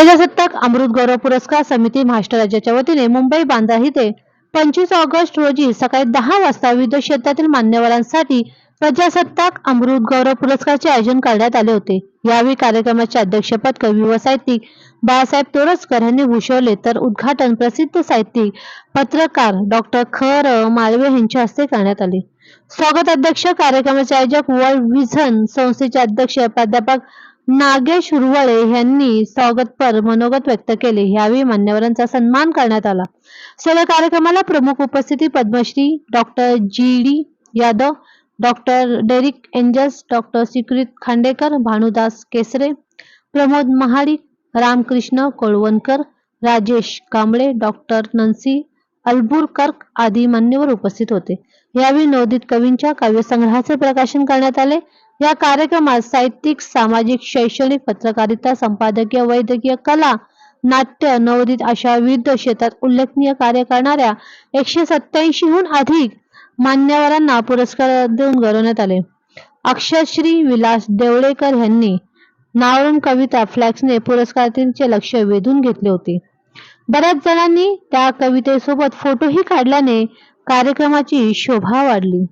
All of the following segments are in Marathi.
प्रजासत्ताक अमृत गौरव पुरस्कार समिती महाराष्ट्र राज्याच्या वतीने मुंबई बांद्रा येथे पंचवीस ऑगस्ट रोजी सकाळी दहा वाजता विविध क्षेत्रातील मान्यवरांसाठी प्रजासत्ताक अमृत गौरव पुरस्कारचे आयोजन करण्यात आले होते. यावेळी कार्यक्रमाचे अध्यक्षपद कवी व साहित्यिक बाळासाहेब तोरसकर यांनी भूषवले. तर उद्घाटन प्रसिद्ध साहित्यिक पत्रकार डॉक्टर खर र माळवे यांच्या हस्ते करण्यात आले. स्वागत अध्यक्ष कार्यक्रमाचे आयोजक वर्ल्ड विझन संस्थेचे अध्यक्ष प्राध्यापक नागेश उर्वळे यांनी स्वागतपर मनोगत व्यक्त केले. यावेळी मान्यवरांचा सन्मान करण्यात आला. सदर कार्यक्रमाला प्रमुख उपस्थिती Padmashri doctor G D Yadav doctor Derek Angels doctor Sukrut Khandekar Bhanudas Kesare Pramod Mahadik Ramkrishna Kolvankar Rajesh Kamble doctor Nancy Albuquerque आदी मान्यवर उपस्थित होते. यावेळी नवोदित कवींच्या काव्यसंग्रहाचे प्रकाशन करण्यात आले. या कार्यक्रमात साहित्यिक सामाजिक शैक्षणिक पत्रकारिता संपादकीय वैद्यकीय कला नाट्य नवोदित अशा विविध क्षेत्रात उल्लेखनीय कार्य करणाऱ्या एकशे सत्याऐंशीहून अधिक मान्यवरांना पुरस्कार देऊन गौरवण्यात आले. अक्षरश्री विलास देवळेकर यांनी नावरून कविता फ्लॅक्सने पुरस्काराचे लक्ष वेधून घेतले होते. बऱ्याच जणांनी त्या कवितेसोबत फोटोही काढल्याने कार्यक्रमाची शोभा वाढली.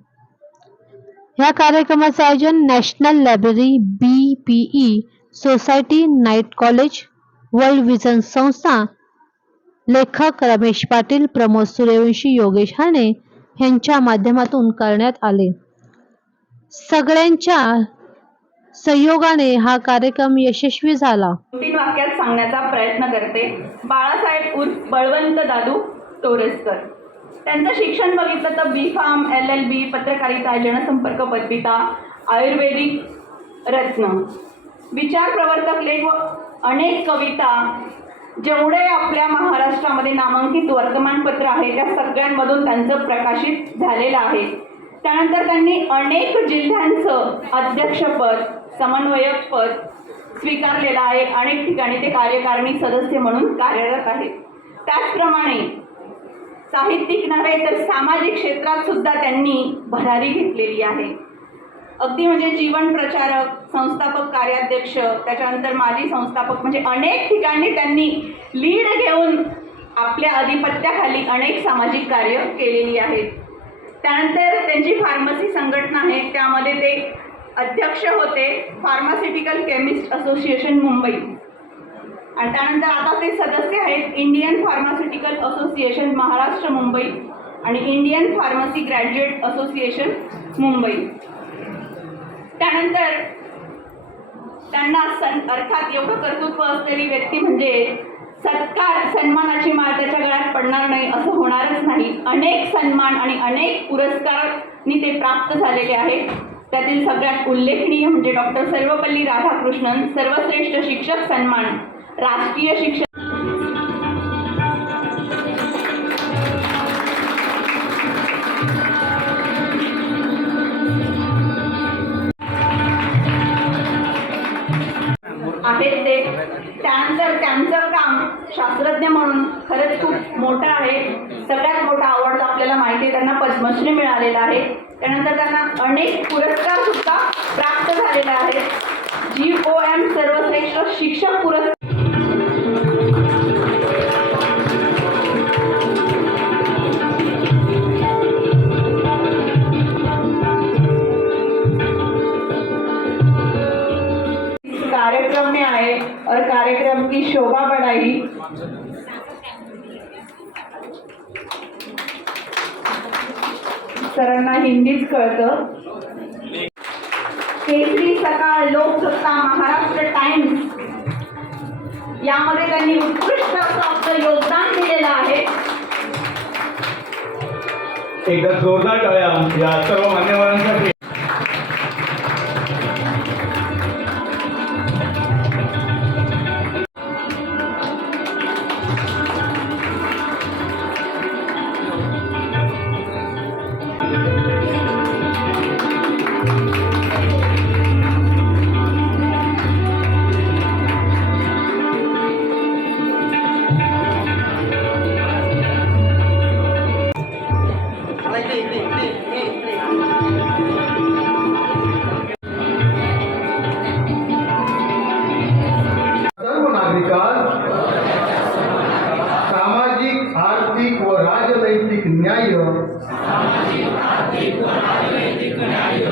या कार्यक्रमाचे आयोजन national library B P E society night college world vision संस्था लेखक रमेश पाटील प्रमोद सूर्यवंशी योगेश हाणे यांच्या माध्यमातून करण्यात आले. सगळ्यांच्या सहयोगाने हा कार्यक्रम यशस्वी झाला. तीन वाक्यात सांगण्याचा प्रयत्न करते. बाळासाहेब उर्फ बळवंत दादू टोरेसकर. त्यांचं शिक्षण बघितलं तर B pharm L L B पत्रकारिता जनसंपर्क पदविता आयुर्वेदिक रत्न. विचार प्रवर्तक लेख व अनेक कविता जेवढे आपल्या महाराष्ट्रामध्ये नामांकित वर्तमानपत्र आहे त्या सगळ्यांमधून त्यांचं प्रकाशित झालेलं आहे. त्यानंतर त्यांनी अनेक जिल्ह्यांचं अध्यक्षपद समन्वयकपद स्वीकारलेलं आहे. अनेक ठिकाणी ते कार्यकारिणी सदस्य म्हणून कार्यरत आहेत. त्याचप्रमाणे साहित्यिक नव्हे तर सामाजिक क्षेत्रात सुद्धा त्यांनी भरारी घेतलेली आहे. अगदी म्हणजे जीवन प्रचारक संस्थापक कार्याध्यक्ष त्याच्यानंतर माजी संस्थापक म्हणजे अनेक ठिकाणी त्यांनी लीड घेऊन आपल्या अधिपत्याखाली अनेक सामाजिक कार्य केलेली आहेत. त्यानंतर त्यांची फार्मसी संघटना आहे त्यामध्ये ते अध्यक्ष होते फार्मास्युटिकल केमिस्ट असोसिएशन मुंबई. आणि त्यानंतर आता ते सदस्य आहेत Indian pharmaceutical association Maharashtra Mumbai आणि Indian pharmacy graduate association Mumbai. त्यानंतर त्यांना सन अर्थात एवढं कर्तृत्व असलेली व्यक्ती म्हणजे सत्कार सन्मानाची माळ त्याच्या गळ्यात पडणार नाही असं होणारच नाही. अनेक सन्मान आणि अनेक पुरस्कारांनी ते प्राप्त झालेले आहेत. त्यातील सगळ्यात उल्लेखनीय म्हणजे डॉक्टर सर्वपल्ली राधाकृष्णन सर्वश्रेष्ठ शिक्षक सन्मान. राष्ट्रीय शिक्षण. आहेत ते त्यानंतर त्यांचं काम शास्त्रज्ञ म्हणून खरंच खूप मोठं आहे. सगळ्यात मोठा आवडता आपल्याला माहिती आहे त्यांना पद्मश्री मिळालेला आहे. त्यानंतर त्यांना अनेक पुरस्कार सुद्धा प्राप्त झालेले आहेत. जी ओ एम सर्वश्रेष्ठ शिक्षक पुरस्कार हिंदीच कळतं. केसरी सकाळ लोकसत्ता महाराष्ट्र टाइम्स. यामध्ये त्यांनी उत्कृष्ट असं आपलं योगदान दिलेलं आहे. एकदा जोरदार टाळ्या या सर्व मान्यवरांसाठी. न्याय।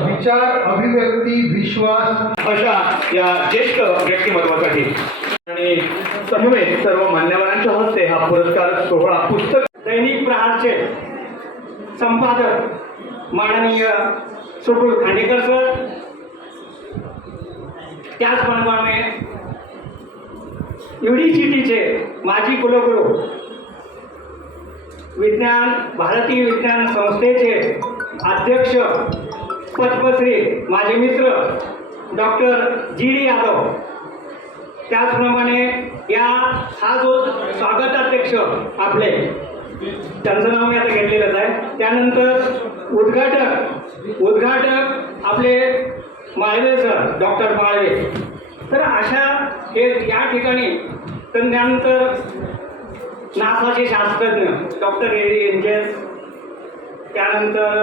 विचार अभिव्यक्ती विश्वास. अशा या ज्येष्ठ व्यक्तिमत्वासाठी. आणि समवेत सर्व मान्यवरांच्या हस्ते हा पुरस्कार सोहळा पुस्तक दैनिक प्रहारचे संपादक माननीय सुकृत खांडेकर सर त्याचप्रमाणे युडी सिटीचे माजी कुलगुरू विज्ञान भारतीय विज्ञान संस्थेचे अध्यक्ष पद्मश्री माझे मित्र डॉक्टर जी डी यादव. त्याचप्रमाणे या हा जो स्वागताध्यक्ष आपले त्यांचं नाव मी आता घेतलेलंच आहे. त्यानंतर उद्घाटक उद्घाटक आपले माळवे सर डॉक्टर माळवे. तर अशा हे या ठिकाणी तर त्यानंतर नासाचे शास्त्रज्ञ डॉक्टर एरी एंजेस त्यानंतर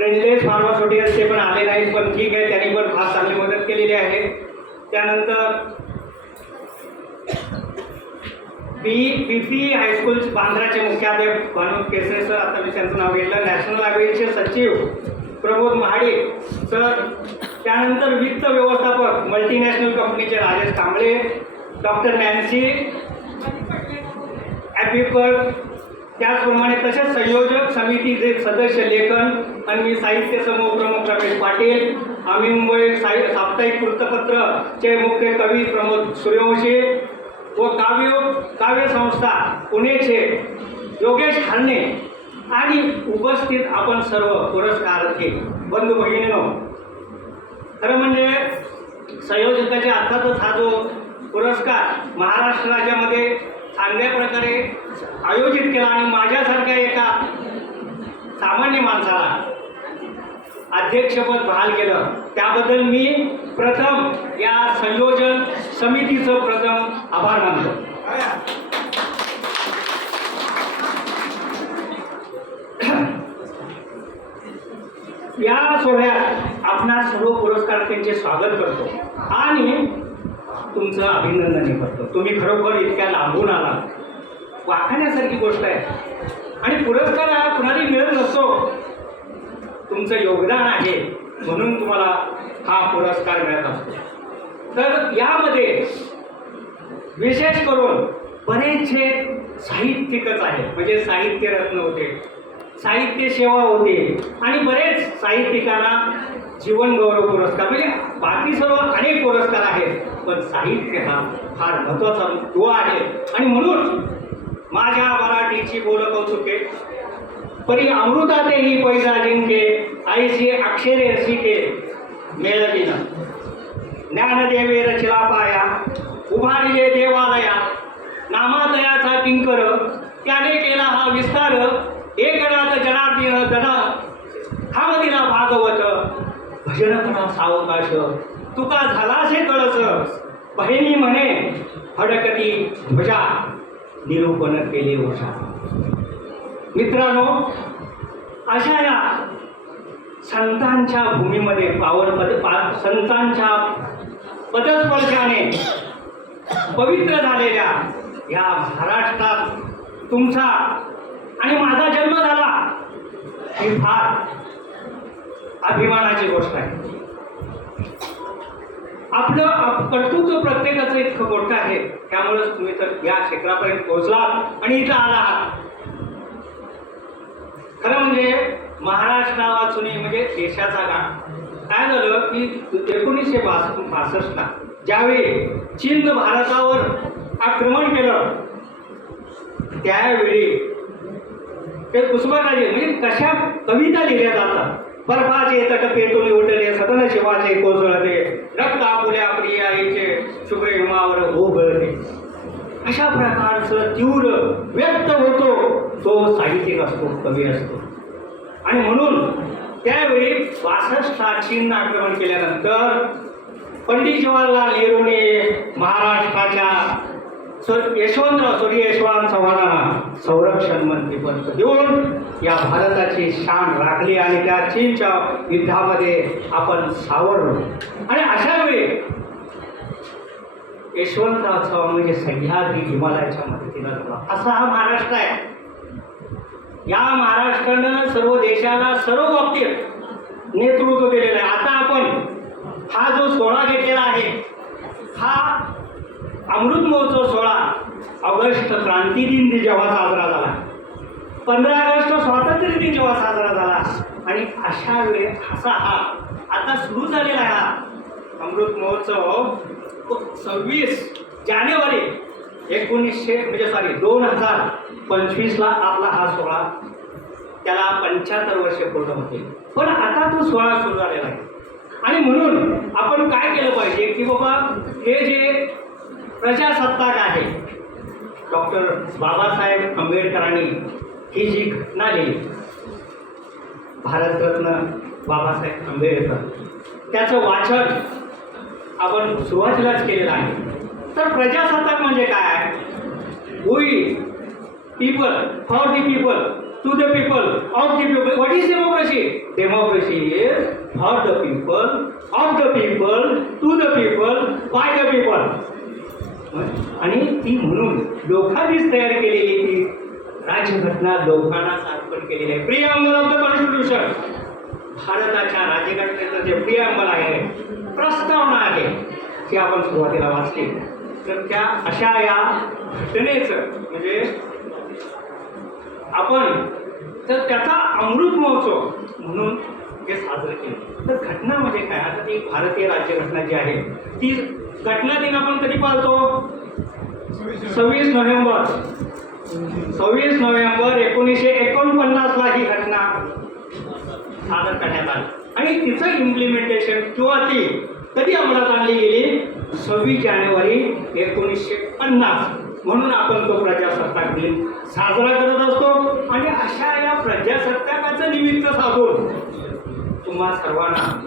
रेंजलेस फार्मास्युटिकल्स ते पण आले नाहीत पण ठीक आहे त्यांनी पण फार चांगली मदत केलेली आहे. त्यानंतर बी बी पी हायस्कूल बांद्राचे मुख्याध्यापक भानू केसरे सर आता मी त्यांचं नाव घेतलं नॅशनल लायब्ररीचे सचिव. प्रमोद महाडे सर त्यानंतर वित्त व्यवस्थापक मल्टीनॅशनल कंपनीचे राजेश कांबळे डॉक्टर नॅन्सी ॲपिकर त्याचप्रमाणे तसेच संयोजक समितीचे सदस्य लेखन आणि मी साहित्य समूह प्रमुख रमेश पाटील आम्ही मुंबई साहि साप्ताहिक वृत्तपत्रचे मुख्य कवी प्रमोद सूर्यवंशी व काव्य काव्य संस्था पुणेचे योगेश खालने आणि उपस्थित आपण सर्व पुरस्कारार्थी बंधू भगिनीनो. खरं म्हणजे संयोजकाच्या अर्थातच हा जो पुरस्कार महाराष्ट्र राज्यामध्ये चांगल्या प्रकारे आयोजित केला आणि माझ्यासारख्या एका सामान्य माणसाला अध्यक्षपद बहाल केलं त्याबद्दल मी प्रथम या संयोजन समितीचं प्रथम आभार मानतो. या सोहळ्यात आपणा सर्व पुरस्कारार्थींचे स्वागत करतो. आणि तुमचं अभिनंदनही करतो. तुम्ही खरोखर इतक्या लांबून आला वाखाण्यासारखी गोष्ट आहे. आणि पुरस्कार हा कुणालाही मिळत नसतो. तुमचं योगदान आहे म्हणून तुम्हाला हा पुरस्कार मिळत असतो. तर यामध्ये विशेष करून बरेचसे साहित्यिकच आहेत. म्हणजे साहित्य रत्न होते. साहित्य सेवा होते. आणि बरेच साहित्यिकांना जीवन गौरव पुरस्कार म्हणजे बाकी सर्व अनेक पुरस्कार आहेत पण साहित्य हा फार महत्त्वाचा दुवा आहे. आणि म्हणून माझ्या मराठीची बोल कौतुके परी अमृतातेही पैसा जिंके आईशी अक्षरे शिके मेळविन. ज्ञानदेवे रचला पाया उभारिले देवालया नामादयाचा किंकर त्याने केला हा विस्तार एकनाथ जनार्दन जन थांबदिना भागवत. भजन करा सावकाश तुका झालासे कळस? बहिणी म्हणे हडकती ध्वजा. निरूपण केले ओषा मित्रांनो अशा या संतांच्या भूमीमध्ये पावन पद पा संतांच्या पदस्पर्शाने पवित्र झालेल्या या महाराष्ट्रात तुमचा आणि माझा जन्म झाला ही फार अभिमानाची गोष्ट आहे. आपलं कर्तृत्व प्रत्येकाचं इतकं मोठं आहे त्यामुळेच तुम्ही तर या क्षेत्रापर्यंत पोहोचलात आणि इथं आला आहात. खरं म्हणजे महाराष्ट्र वाचून म्हणजे देशाचा गाण. काय झालं की एकोणीसशे बास बासष्टला ज्यावेळी चीन भारतावर आक्रमण केलं त्यावेळी ते पुष्पराजे म्हणजे कशा कविता लिहिल्या जातात. बर्फाचे तट पेटून उठले सदन शिवाचे कोसळते. रक्त आपुल्या प्रियाईचे शुक्र हिमावर हो गळते अशा प्रकारचं तीव्र व्यक्त होतो तो साहित्यिक असतो कवी असतो. आणि म्हणून त्यावेळी बासष्टला चीन आक्रमण केल्यानंतर पंडित जवाहरलाल नेहरूने महाराष्ट्राच्या यशवंतराव स्वर्गीय यशवंत चव्हाणांना संरक्षण मंत्रीपद देऊन या भारताची शान राखली आणि त्या चीनच्या युद्धामध्ये आपण सावरलो. आणि अशा वेळी यशवंतराव चव्हाण म्हणजे सह्याद्री हिमालयाच्या मदतीला झाला असा हा महाराष्ट्र आहे. या महाराष्ट्रानं सर्व देशाला सर्व बाबतीत नेतृत्व केलेलं आहे. आता आपण हा जो सोहळा घेतलेला आहे हा अमृत महोत्सव सोहळा ऑगस्ट क्रांती दिन जेव्हा साजरा झाला. पंधरा ऑगस्ट स्वातंत्र्य दिन जेव्हा साजरा झाला. आणि अशा वेळे असा हा आता सुरू झालेला आहे हा अमृत महोत्सव सव्वीस जानेवारी एकोणीसशे म्हणजे सॉरी दोन हजार पंचवीसला आपला हा सोहळा त्याला पंच्याहत्तर वर्षे पूर्ण होते पण आता तो सोहळा सुरू झालेला आहे. आणि म्हणून आपण काय केलं पाहिजे की बाबा हे जे प्रजासत्ताक आहे. डॉक्टर बाबासाहेब आंबेडकरांनी ही जी घटना लिहिली भारतरत्न बाबासाहेब आंबेडकर त्याचं वाचन आपण सुरुवातीलाच केलेलं आहे. तर प्रजासत्ताक म्हणजे काय? We people for the people to the people of the people what is democracy democracy is for the people of the people to the people by the people आणि ती म्हणून लोकांनीच तयार केलेली ती राज्यघटना लोकांना अर्पण केलेली आहे. प्रिय प्रियांबल ऑफ द कॉन्स्टिट्यूशन भारताच्या राज्यघटनेचं जे प्रिय प्रियांबल आहे. प्रस्तावना आहे. ती आपण सुरुवातीला वाचली. तर त्या अशा या घटनेचं म्हणजे आपण तर त्याचा अमृत महोत्सव म्हणून हे साजरं केलं. तर घटना म्हणजे काय? आता ती भारतीय राज्यघटना जी आहे ती घटना दिन आपण कधी पाळतो? सव्वीस नोव्हेंबर. सव्वीस नोव्हेंबर एकोणीसशे एकोणपन्नासला ही घटना सादर करण्यात आली. आणि तिचं इम्प्लिमेंटेशन किंवा ती कधी अंमलात आणली गेली? सव्वीस जानेवारी एकोणीसशे पन्नास. म्हणून आपण तो प्रजासत्ताक दिन साजरा करत असतो. आणि अशा या प्रजासत्ताकाचं निमित्त साधून तुम्हा सर्वांना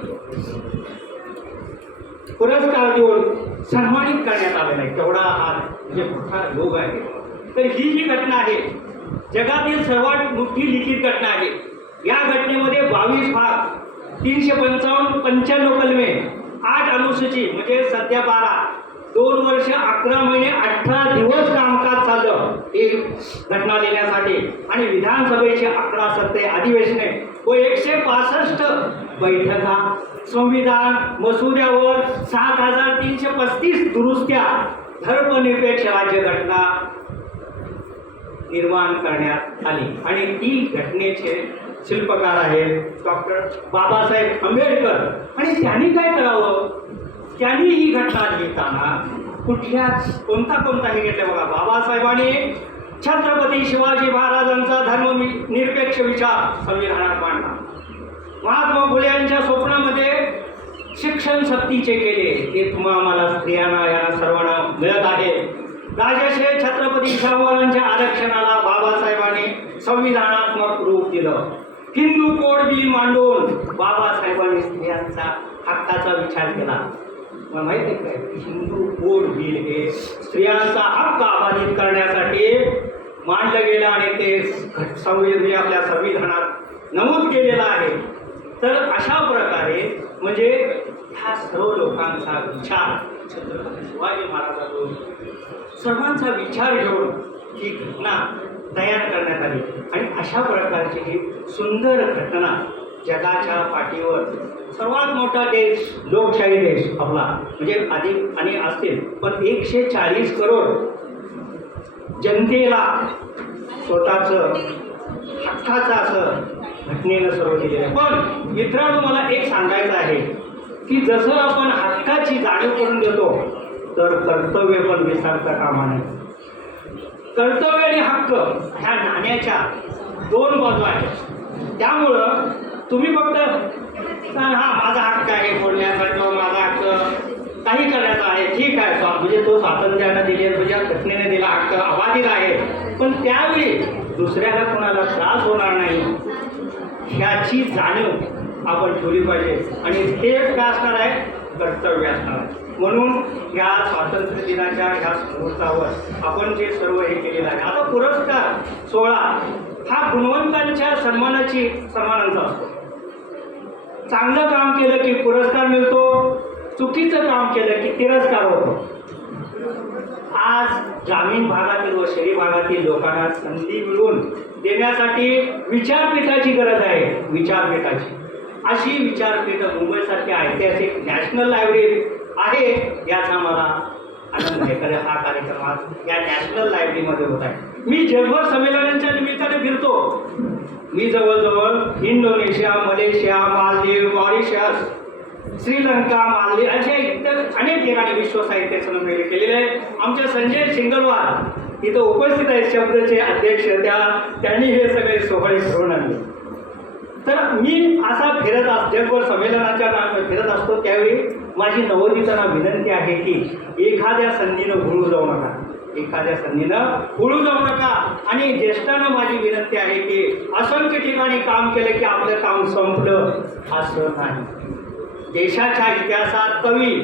पुरस्कार देऊन सन्मानित करण्यात आलेला आहे. तेवढा हा म्हणजे मोठा योग आहे. तर ही जी घटना आहे जगातील सर्वात मोठी लिखित घटना आहे. या घटनेमध्ये बावीस भाग तीनशे पंचावन्न पंच्याण्णव कलमे आठ अनुसूची म्हणजे सध्या बारा दोन वर्ष अकरा महिने अठरा दिवस कामकाज चाललं ही घटना लिहिण्यासाठी. आणि विधानसभेचे अकरा सत्ते अधिवेशने व एकशे पासष्ट बैठका संविधान मसुद्यावर सात हजार तीनशे पस्तीस दुरुस्त्या धर्मनिरपेक्ष राज्यघटना निर्माण करण्यात आली. आणि ती घटनेचे शिल्पकार आहेत डॉक्टर बाबासाहेब आंबेडकर. आणि त्यांनी काय करावं? त्यांनी ही घटना लिहिताना कुठल्याच कोणता कोणताही घेतला बघा. बाबासाहेबांनी छत्रपती शिवाजी महाराजांचा धर्म निरपेक्ष विचार संविधानात मांडला. महात्मा फुले यांच्या स्वप्नामध्ये शिक्षण सक्तीचे केले ते तुम्हा आम्हाला स्त्रियांना यांना सर्वांना मिळत आहे. राजश्री छत्रपती शाहूरांच्या आरक्षणाला बाबासाहेबांनी संविधानात्मक रूप दिलं. हिंदू कोड बिल मांडून बाबासाहेबांनी स्त्रियांचा हक्काचा विचार केला. मला माहिती आहे काय हिंदू कोड बिल हे स्त्रियांचा हक्क अबाधित करण्यासाठी मांडलं गेलं आणि ते घट- संविधान आपल्या संविधानात नमूद केलेलं आहे. तर अशा प्रकारे म्हणजे ह्या सर्व लोकांचा विचार छत्रपती शिवाजी महाराजांकडून सर्वांचा विचार घेऊन ही घटना तयार करण्यात आली. आणि अशा प्रकारची ही सुंदर घटना जगाच्या पाठीवर सर्वात मोठा देश लोकशाही देश आपला म्हणजे अधिक आणि असतील पण एकशे चाळीस करोड जनतेला स्वतःचं हक्काचं असं घटनेनं सर्व केलेलं आहे. पण मित्रांनो मला एक सांगायचं आहे की जसं आपण हक्काची जाणीव करून देतो तर कर्तव्य पण विसरता कामा नये. कर्तव्य आणि हक्क ह्या नाण्याच्या दोन बाजू आहेत. त्यामुळं तुम्ही फक्त हा माझा हक्क आहे बोलण्याचा किंवा माझा हक्क काही करण्याचा आहे ठीक आहे म्हणजे तो स्वातंत्र्यानं दिले तुझ्या घटनेने दिला हक्क अबाधित आहे. पण त्यावेळी दुसऱ्याला कोणाला त्रास होणार नाही. ह्याची जाणीव आपण ठेवली पाहिजे. आणि हे काय असणार आहे? कर्तव्य असणार आहे. म्हणून ह्या स्वातंत्र्य दिनाच्या ह्या मुहूर्तावर आपण जे सर्व हे केलेलं आहे आता पुरस्कार सोहळा हा गुणवंतांच्या सन्मानाची सन्मानांचा असतो. चांगलं काम केलं की पुरस्कार मिळतो चुकीचं काम केलं की तिरस्कार होतो. आज ग्रामीण भागातील व शहरी भागातील लोकांना संधी मिळून देण्यासाठी विचारपीठाची गरज आहे. विचारपीठाची. अशी विचारपीठ मुंबईसारखी ऐतिहासिक नॅशनल लायब्ररी आहे याचा मला आनंद आहे. तर हा कार्यक्रम आज या नॅशनल लायब्ररीमध्ये होत आहे. मी जगभर संमेलनांच्या निमित्ताने फिरतो. मी जवळजवळ Indonesia Malaysia Maldives Mauritius Sri Lanka Maldives असे इतर अनेक ठिकाणी विश्व साहित्य संमेलन केलेले आहे. आमचे संजय सिंगलवार इथं उपस्थित आहेत शब्दचे अध्यक्ष त्या त्यांनी हे सगळे सोहळे घडवून आणले. तर मी असा फिरत अस जगभर संमेलनाच्या फिरत असतो त्यावेळी माझी नवोदितांना विनंती आहे की एखाद्या संधीनं भुळू जाऊ नका. एखाद्या संधीनं भुळू जाऊ नका. आणि ज्येष्ठांना माझी विनंती आहे की असंख्य ठिकाणी काम केलं की आपलं काम संपलं असं नाही. देशाच्या इतिहासात कवी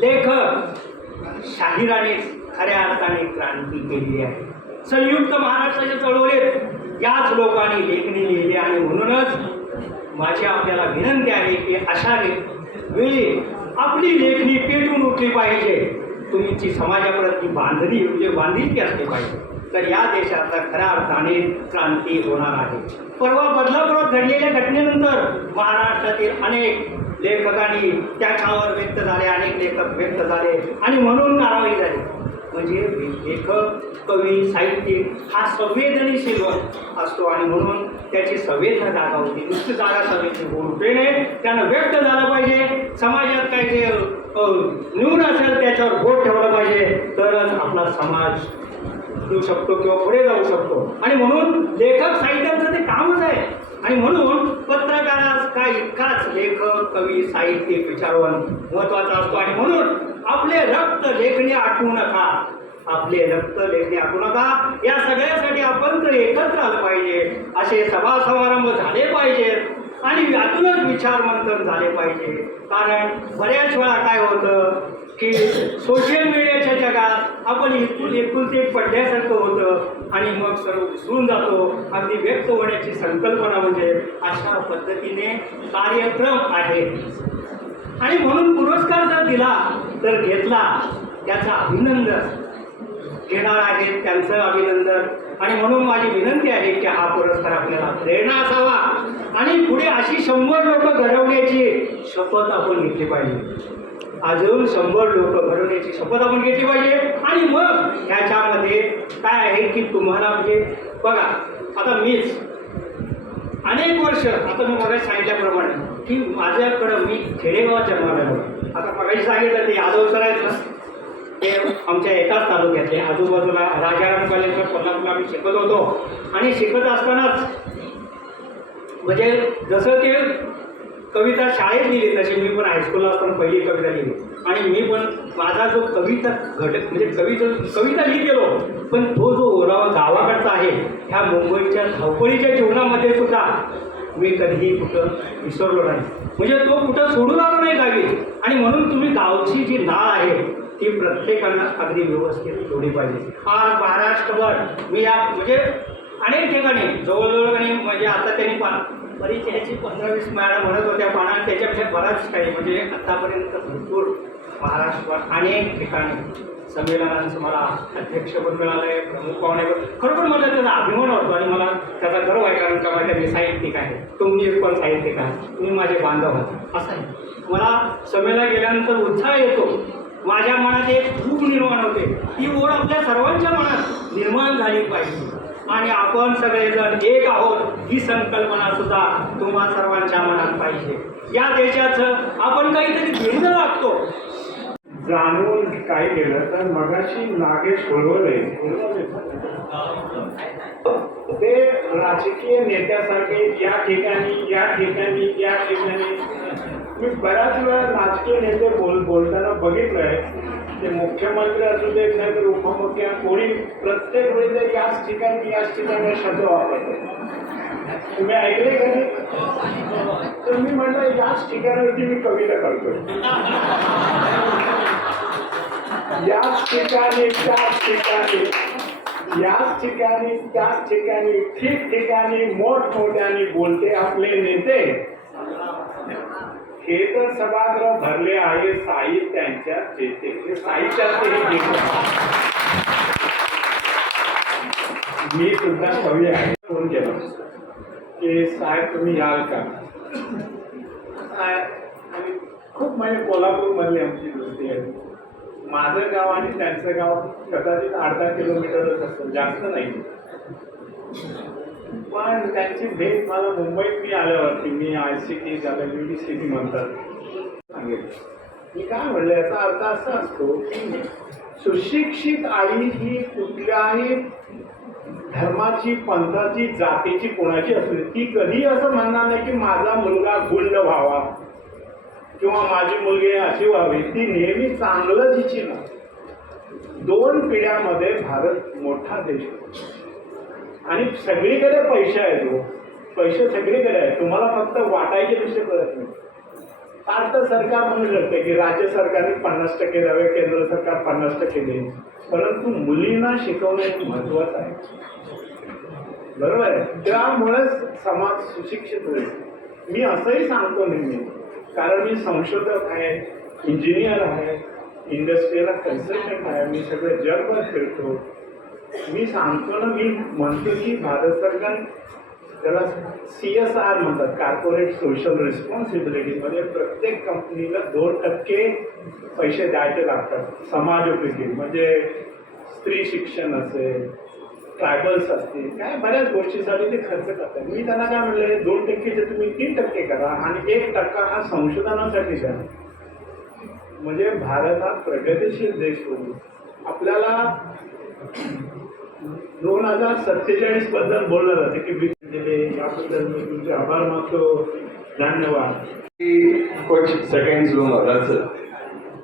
लेखक शाहिराने खऱ्या अर्थाने क्रांती केली आहे. संयुक्त महाराष्ट्राच्या चळवळीत याच लोकांनी लेखणी लिहिली आणि म्हणूनच माझी आपल्याला विनंती आहे की अशा वेळी आपली लेखणी पेटून उठली पाहिजे. तुमची समाजाप्रती बांधणी म्हणजे बांधिलकी असली पाहिजे. तर या देशाचा खऱ्या अर्थाने क्रांती होणार आहे. परवा बदलापुरात घडलेल्या घटनेनंतर महाराष्ट्रातील अनेक लेखकांनी त्याच्यावर व्यक्त झाले अनेक लेखक व्यक्त झाले आणि म्हणून कारवाई झाली. म्हणजे लेखक कवी साहित्यिक हा संवेदनशील असतो आणि म्हणून त्याची संवेदना जागा होती. नुसती जागा संवेदन. होऊन त्यानं व्यक्त झालं पाहिजे. समाजात काय जे न्यून असेल त्याच्यावर बोट ठेवलं पाहिजे. तरच आपला समाज येऊ शकतो किंवा पुढे जाऊ शकतो. आणि म्हणून लेखक साहित्याचं ते कामच आहे. आणि म्हणून पत्रकारास काय इतकाच लेखक कवी साहित्यिक विचारवण महत्त्वाचा असतो. आणि म्हणून आपले रक्त लेखणी आठवू नका. आपले रक्त लेखणी आठवू नका. या सगळ्यासाठी आपण तर एकत्र आलं पाहिजे. असे सभा समारंभ झाले पाहिजेत आणि यातूनच विचार मंथन झाले पाहिजे. कारण बऱ्याच वेळा काय होतं की सोशल मीडियाच्या जगात आपण एकूण ते एक पडल्यासारखं होतं. आणि मग सर्व विसरून जातो. अगदी व्यक्त होण्याची संकल्पना म्हणजे अशा पद्धतीने कार्यक्रम आहे. आणि म्हणून पुरस्कार जर दिला तर घेतला. त्याचं अभिनंदन. घेणार आहेत त्यांचं अभिनंदन. आणि म्हणून माझी विनंती आहे की हा पुरस्कार आपल्याला प्रेरणा असावा. आणि पुढे अशी शंभर लोक घडवण्याची शपथ आपण घेतली पाहिजे. अजून शंभर लोक घडवण्याची शपथ आपण घेतली पाहिजे. आणि मग ह्याच्यामध्ये काय आहे की तुम्हाला म्हणजे बघा आता मीच. अनेक वर्ष आता मी मला सांगितल्याप्रमाणे की माझ्याकडं मी खेडेगावात जन्माला आलो आता मगाशी सांगितलं ते यादव सर आहेत ना ते आमच्या एकाच तालुक्यातले. आजूबाजूला राजाराम कॉलेजवर कोल्हापूरला आम्ही शिकत होतो. आणि शिकत असतानाच म्हणजे जसं ते कविता शाळेत लिहिली तशी मी पण हायस्कूलला असताना पहिली कविता लिहिली. आणि मी पण माझा जो कविता घटक म्हणजे कविता कविता लिहित गेलो पण तो जो ओरावा गावाकडचा आहे ह्या मुंबईच्या धावपळीच्या जीवनामध्ये सुद्धा मी कधीही कुठं विसरलो नाही. म्हणजे तो कुठं सोडून आलो नाही गावी. आणि म्हणून तुम्ही गावची जी नाळ आहे ती प्रत्येकानं अगदी व्यवस्थित जोडली पाहिजे. आज महाराष्ट्रभर मी या म्हणजे अनेक ठिकाणी जवळजवळ आणि म्हणजे आता त्यांनी पा परिचयाची पंधरा वीस मॅडम म्हणत होत्या पण त्याच्यापेक्षा बराच काही म्हणजे आतापर्यंत भरपूर महाराष्ट्रात अनेक ठिकाणी. संमेलनांचं मला अध्यक्षपद मिळालं आहे प्रमुख पाहुणे खरोखर मला त्याचा अभिमान वाटतो आणि मला त्याचा गर्व आहे कारण का माझ्या मी साहित्यिक आहे. तुम्ही पण साहित्यिक आहे तुम्ही माझे बांधव आहात. असं आहे. मला संमेलन गेल्यानंतर उत्साह येतो. माझ्या मनात एक भूक निर्माण होते. ती ओढ आपल्या सर्वांच्या मनात निर्माण झाली पाहिजे. आणि आपण सगळेजण एक आहोत ही संकल्पना सुद्धा तुम्हा सर्वांच्या मनात पाहिजे. या देशाचं आपण काहीतरी भिन्न लागतो. जाणून काय केलं तर मगाशी नागेश होळवळे ते राजकीय नेत्यासारखे या ठिकाणी या ठिकाणी या ठिकाणी. मी बऱ्याच वेळा राजकीय नेते बोल बोलताना बघितलंय. ते मुख्यमंत्री असू देत नाही तर उपमुख्य कोणी प्रत्येक वेळी ते याच ठिकाणी याच ठिकाणी शब्द वापरतो तुम्ही ऐकले कधी तर मी म्हटलं याच ठिकाणावरती मी कविता करतोय याच ठिकाणी त्याच ठिकाणी. याच ठिकाणी त्याच ठिकाणी मोठमोठ्याने बोलते आपले नेते. हे तर सभागृह भरले आहे साहित्यांच्या साहित्याचे. मी सुद्धा कवी आहे. की साहेब, तुम्ही याल का? खूप म्हणजे आमची आहे. माझं गाव आणि त्यांचं गाव कदाचित आठ दहा किलोमीटरच असतं जास्त नाही. पण त्यांची भेट मला मुंबईत मी आल्यावरती मी आय सी टी झालं यू डी सी टी म्हणतात. सांगेल मी काय म्हणलं याचा अर्थ असा असतो की सुशिक्षित आई ही कुठल्याही धर्माची पंथाची जातीची कोणाची असू ती कधी असं म्हणणार नाही की माझा मुलगा गुंड व्हावा. किंवा माझी मुलगी अशी व्हावी ती नेहमी चांगलंच ना दोन पिढ्यामध्ये भारत मोठा देश आणि सगळीकडे पैसे आहेत हो. पैसे सगळीकडे आहेत. तुम्हाला फक्त वाटायचे विषय कळत नाही. आता सरकार म्हणू शकते की राज्य सरकारने पन्नास टक्के द्यावे केंद्र सरकार पन्नास टक्के देईल. परंतु मुलींना शिकवणं हे महत्वाचं आहे. बरोबर आहे? त्यामुळेच समाज सुशिक्षित होईल. मी असंही सांगतो नेहमी. कारण मी संशोधक आहे इंजिनियर आहे इंडस्ट्रीला कन्सल्टंट आहे मी सगळे जगभर फिरतो. मी सांगतो ना मी म्हणतो की भारत सरकार त्याला सी एस आर म्हणतात कार्पोरेट सोशल रिस्पॉन्सिबिलिटी म्हणजे प्रत्येक कंपनीला दोन टक्के पैसे द्यायचे लागतात. समाजोपयोगी म्हणजे स्त्री शिक्षण असेल ट्रायबल्स असतील काय बऱ्याच गोष्टीसाठी ते खर्च करतात. मी त्यांना काय म्हणले दोन टक्केचे तुम्ही तीन टक्के करा आणि एक टक्का हा संशोधनासाठी द्या. म्हणजे भारत हा प्रगतीशील देश होईल आपल्याला दोन हजार सत्तेचाळीसबद्दल बोललं जाते की मी दिले याबद्दल मी तुमचे आभार मानतो. धन्यवाद. कुछ सेकंड्स लूंगा that's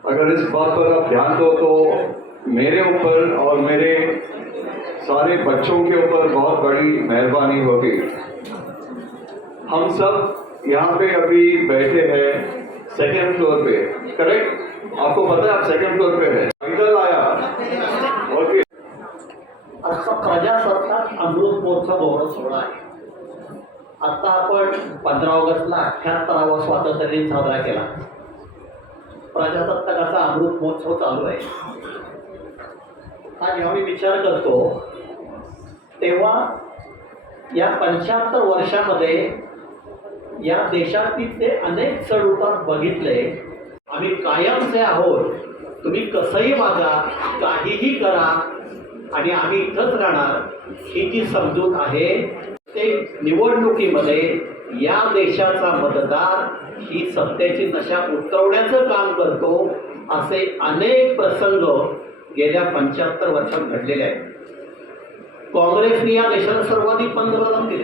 अगर इस बात पर आप ध्यान दो तो मेरे ऊपर और मेरे सारे बच्चों के ऊपर बहुत बड़ी मेहरबानी होगी। हम सब यहाँ पे अभी बैठे हैं सेकेंड फ्लोर पे करेक्ट आपको पता है आप सेकेंड फ्लोर पे है? इधर आया। ओके आजचा प्रजासत्ताक अमृत महोत्सव गौरव सोहळा आहे आता आपण पंधरा ऑगस्टला अठ्याहत्तरावा स्वातंत्र्य दिन साजरा केला. प्रजासत्ताकाचा अमृत महोत्सव चालू आहे. हा जेव्हा मी विचार करतो तेव्हा या पंच्याहत्तर वर्षामध्ये या देशातील ते अनेक चढउतार बघितले. आम्ही कायमचे आहोत. तुम्ही कसंही वागा काहीही करा आणि आम्ही इथंच राहणार ही जी समजूत आहे ते निवडणुकीमध्ये या देशाचा मतदार ही सत्तेची नशा उतरवण्याचं काम करतो असे अनेक प्रसंग गेल्या पंच्याहत्तर वर्षात घडलेले आहेत. काँग्रेसने या देशाला सर्वाधिक पंतप्रधान केले.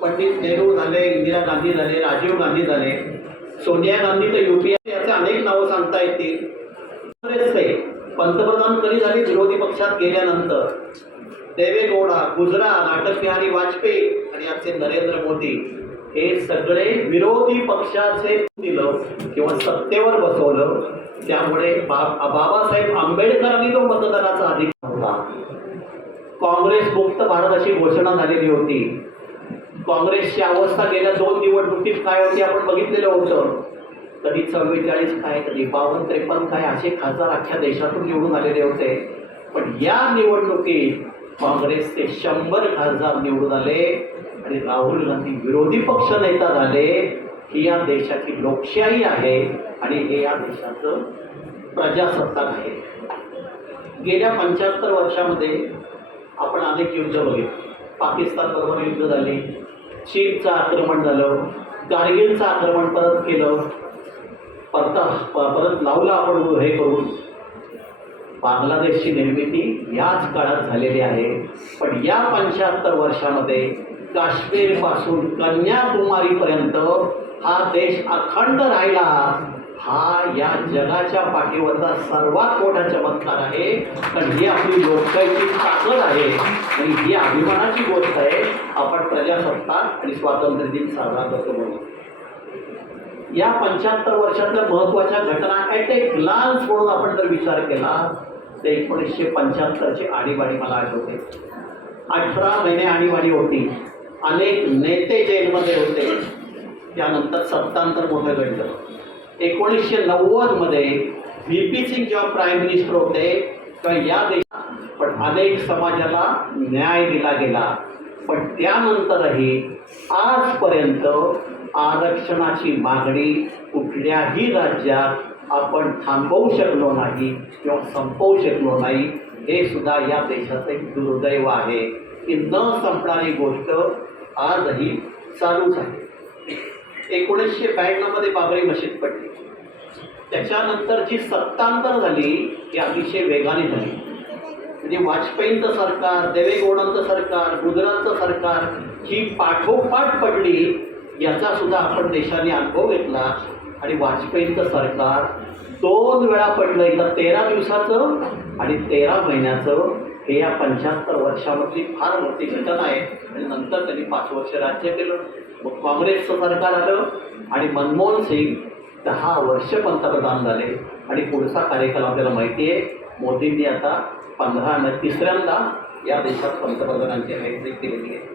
पंडित नेहरू झाले इंदिरा गांधी झाले राजीव गांधी झाले सोनिया गांधी तर युपीए याचे अनेक नावं सांगता येतील. काँग्रेसचे पंतप्रधान कधी झाले विरोधी पक्षात गेल्यानंतर? देवेगौडा गुजरात अटल बिहारी वाजपेयी आणि आजचे नरेंद्र मोदी. हे सगळे विरोधी पक्षाचे दिलं किंवा सत्तेवर बसवलं. त्यामुळे बाबासाहेब आंबेडकरांनी तो मतदानाचा अधिकार होता. काँग्रेस मुक्त भारत अशी घोषणा झालेली होती. काँग्रेसची अवस्था गेल्या दोन निवडणुकीत काय होती आपण बघितलेलं होतं. कधी चव्वेचाळीस काय कधी बावन्न त्रेपन्न काय असे खासदार अख्ख्या देशातून निवडून आलेले होते. पण या निवडणुकीत काँग्रेसचे शंभर खासदार निवडून आले. आणि राहुल गांधी विरोधी पक्ष नेता झाले ही या देशाची लोकशाही आहे आणि हे या देशाचं प्रजासत्ताक आहे. गेल्या पंच्याहत्तर वर्षामध्ये आपण अनेक युद्ध बघितले. पाकिस्तानबरोबर युद्ध झाले चीनचं आक्रमण झालं कारगिलचं आक्रमण परत केलं. परत परत लावलं आपण हे करून. बांगलादेशची निर्मिती याच काळात झालेली आहे. पण या पंच्याहत्तर वर्षामध्ये काश्मीरपासून कन्याकुमारी पर्यंत हा देश अखंड राहिला. हा या जगाच्या पाठीवरचा सर्वात मोठा चमत्कार आहे. पण ही आपली लोकशाहीची ताकद आहे. आणि ही अभिमानाची गोष्ट आहे. आपण प्रजासत्ताक आणि स्वातंत्र्य दिन साजरा करतो म्हणून. या पंच्याहत्तर वर्षातल्या महत्त्वाच्या घटना ॲट एक लाल सोडून आपण जर विचार केला तर एकोणीसशे पंच्याहत्तरची आणीबाणी मला आठवते. अठरा महिने आणीबाणी होती. अनेक नेते जेलमध्ये होते. त्यानंतर सत्तांतर मोठं घडलं. एकोणीसशे नव्वदमध्ये व्ही पी सिंग जेव्हा प्राईम मिनिस्टर होते तर या देशात पण अनेक समाजाला न्याय दिला गेला. पण त्यानंतरही आजपर्यंत आरक्षणाची मागणी कुठल्याही राज्यात आपण थांबवू शकलो नाही किंवा संपवू शकलो नाही हे सुद्धा या देशाचं एक दुर्दैव आहे. की न संपणारी गोष्ट आजही चालूच आहे. एकोणीसशे ब्याण्णवमध्ये बाबरी मशीद पडली. त्याच्यानंतर जी सत्तांतर झाली ती अतिशय वेगाने झाली. म्हणजे वाजपेयींचं सरकार देवेगौडांचं सरकार गुजरातचं सरकार ही पाठोपाठ पडली याचा सुद्धा आपण देशाने अनुभव घेतला. आणि वाजपेयींचं सरकार दोन वेळा पडलं एकदा तेरा दिवसाचं आणि तेरा महिन्याचं. हे या पंच्याहत्तर वर्षामधली फार मोठी घटना आहे. आणि नंतर त्यांनी पाच वर्ष राज्य केलं. मग काँग्रेसचं सरकार आलं आणि मनमोहन सिंग दहा वर्ष पंतप्रधान झाले. आणि पुढचा कार्यक्रम आपल्याला माहिती आहे. मोदींनी आता पंधरा न तिसऱ्यांदा या देशात पंतप्रधानांची हैसियत केलेली आहे.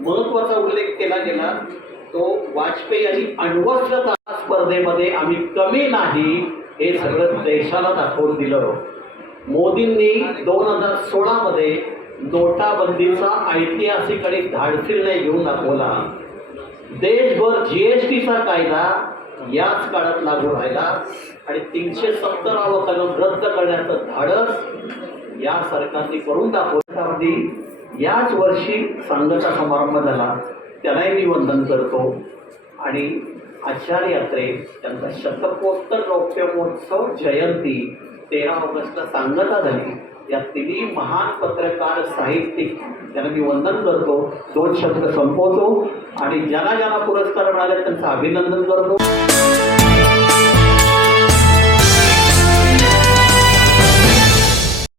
महत्त्वाचा उल्लेख केला गेला तो वाजपेयी आणि अण्वस्त्रता स्पर्धेमध्ये आम्ही कमी नाही हे सगळं देशाला दाखवून दिलं. मोदींनी दोन हजार सोळामध्ये नोटाबंदीचा ऐतिहासिक आणि धाडसी घेऊन दाखवला. देशभर जी एस टीचा कायदा याच काळात लागू राहिला आणि तीनशे सत्तरावं कलम रद्द करण्याचं धाडस या सरकारने करून दाखवली. याच वर्षी सांगता समारंभ झाला. त्यालाही मी वंदन करतो. आणि आचार्य यात्रे त्यांचा शतकोत्तर रौप्य महोत्सव जयंती तेरा ऑगस्टला सांगता झाली. या तिन्ही महान पत्रकार साहित्यिक त्यांना मी वंदन करतो दोन शब्द संपवतो आणि ज्यांना ज्यांना पुरस्कार मिळाले त्यांचं अभिनंदन करतो.